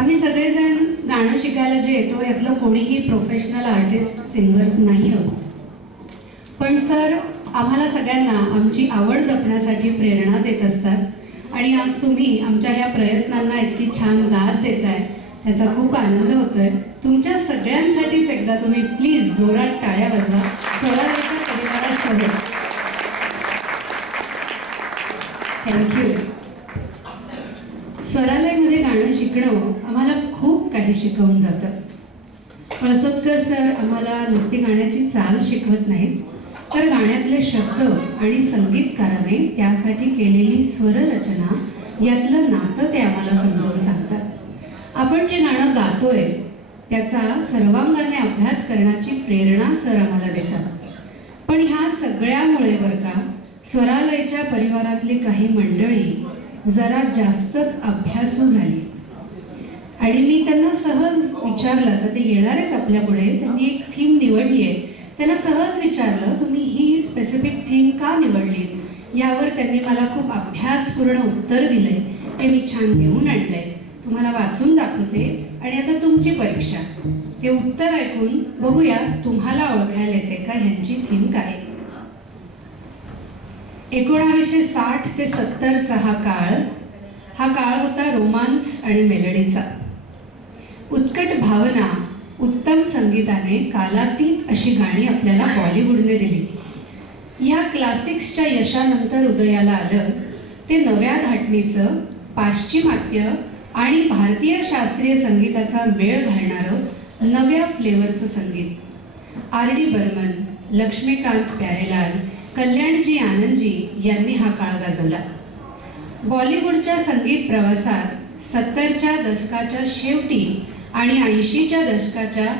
आम्ही सगळेजण गाणं शिकायला जे येतो यातलं कोणीही प्रोफेशनल आर्टिस्ट सिंगर्स नाही आहोत. पण सर आम्हाला सगळ्यांना आमची आवड जपण्यासाठी प्रेरणा देत असतात आणि आज तुम्ही आमच्या या प्रयत्नांना इतकी छान दाद देताय त्याचा खूप आनंद होतोय. तुमच्या सगळ्यांसाठीच एकदा तुम्ही प्लीज जोरात टाळ्या वाजवा सोलाराच्या परिवारासह. थँक्यू. स्वरालयमध्ये गाणं शिकणं आम्हाला खूप काही शिकवून जातं. पळसोदकर सर आम्हाला नुसती गाण्याची चाल शिकवत नाहीत, तर गाण्यातले शब्द आणि संगीतकाराने त्यासाठी केलेली स्वररचना यातलं नातं ते आम्हाला समजावून सांगतात. आपण जे गाणं गातोय त्याचा सर्वांगाने अभ्यास करण्याची प्रेरणा सर आम्हाला देतात. पण ह्या सगळ्यामुळे बरं का स्वरालयच्या परिवारातली काही मंडळी जरा जास्तच अभ्यासू झाली आणि मी त्यांना सहज विचारलं, तर ते येणार आहेत आपल्या पुढे, त्यांनी एक थीम निवडली आहे. त्यांना सहज विचारलं तुम्ही ही स्पेसिफिक थीम का निवडली, यावर त्यांनी मला खूप अभ्यासपूर्ण उत्तर दिलंय. ते मी छान घेऊन आणलंय, तुम्हाला वाचून दाखवते आणि आता तुमची परीक्षा. हे उत्तर ऐकून बघूया तुम्हाला ओळखायला येते का ह्यांची थीम काय. 1960 ते 70चा हा काळ होता रोमांस आणि मेलडीचा. उत्कट भावना, उत्तम संगीताने कालातीत अशी गाणी आपल्याला बॉलिवूडने दिली. ह्या क्लासिक्सच्या यशानंतर उदयाला आलं ते नव्या धाटणीचं, पाश्चिमात्य आणि भारतीय शास्त्रीय संगीताचा मेळ घालणारं नव्या फ्लेवरचं संगीत. R.D. बर्मन, लक्ष्मीकांत प्यारेलाल, कल्याणजी आनंदजी यांनी हा काळ गाजवला. बॉलिवूडच्या संगीत प्रवासात 70च्या दशकाच्या शेवटी आणि 80च्या दशकाच्या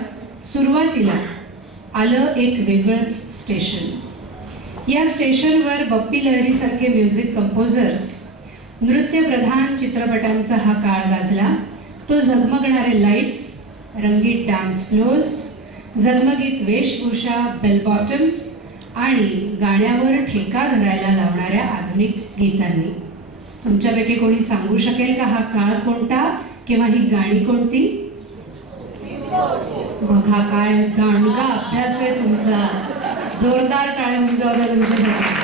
सुरुवातीला आलं एक वेगळंच स्टेशन. या स्टेशनवर बप्पी लहरीसारखे म्युझिक कंपोजर्स, नृत्यप्रधान चित्रपटांचा हा काळ गाजला. तो झगमगणारे लाईट्स, रंगीत डान्स फ्लोर्स, झगमगीत वेशभूषा, बेल बॉटम्स आणि गाण्यावर ठेका धरायला लावणाऱ्या आधुनिक गीतांनी. तुमच्यापैकी कोणी सांगू शकेल का हा काळ कोणता किंवा ही गाणी कोणती? बघा काय दांडगा अभ्यास आहे तुमचा. जोरदार टाळ्या होऊन जाऊ द्या तुमच्यासाठी.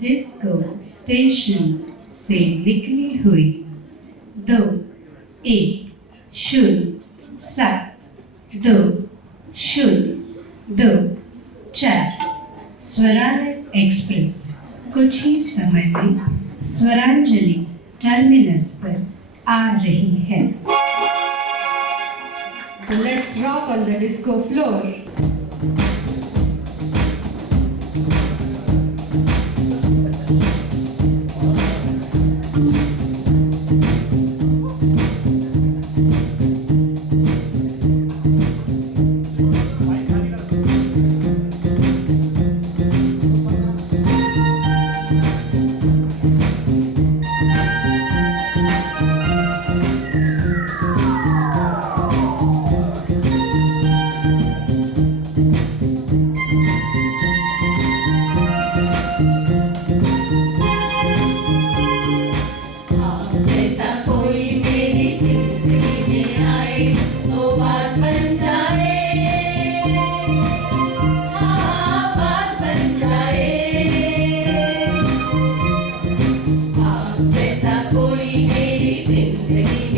डिस्को स्टेशन से निकली हुई 2 1 0 7 2 0 2 4 स्वरालय एक्सप्रेस कुछ ही समय में स्वरांजलि टर्मिनस पर आ रही है. Let's rock on the disco floor. कोई मेरी जिंदगी